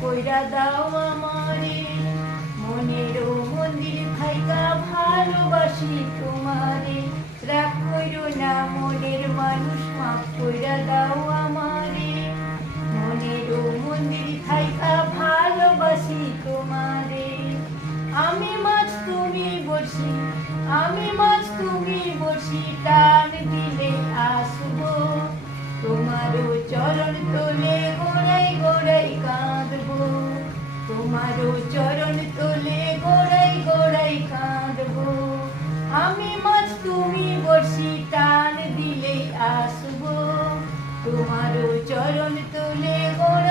কইরা দাও আমারে, মনেরও মন্দির থাইকা ভালোবাসি তোমারে। রাগ কইরো না মনের মানুষ, মাফ কইরা দাও আমারে, মনেরও মন্দির থাইকা ভালোবাসি তোমারে। আমি মাছ তুমি বসি, আমি মাছ তুমি বসি, টান দিলে আসবো তোমারও চরণ তোলে, গোড়াই গোড়াই কাঁদবো। তোমারও চরণ তোলে, গোড়াই গোড়াই কাঁদবো। আমি মাছ তুমি বসি, টান দিলে আসবো তোমারও চরণ তোলে, গোড়াই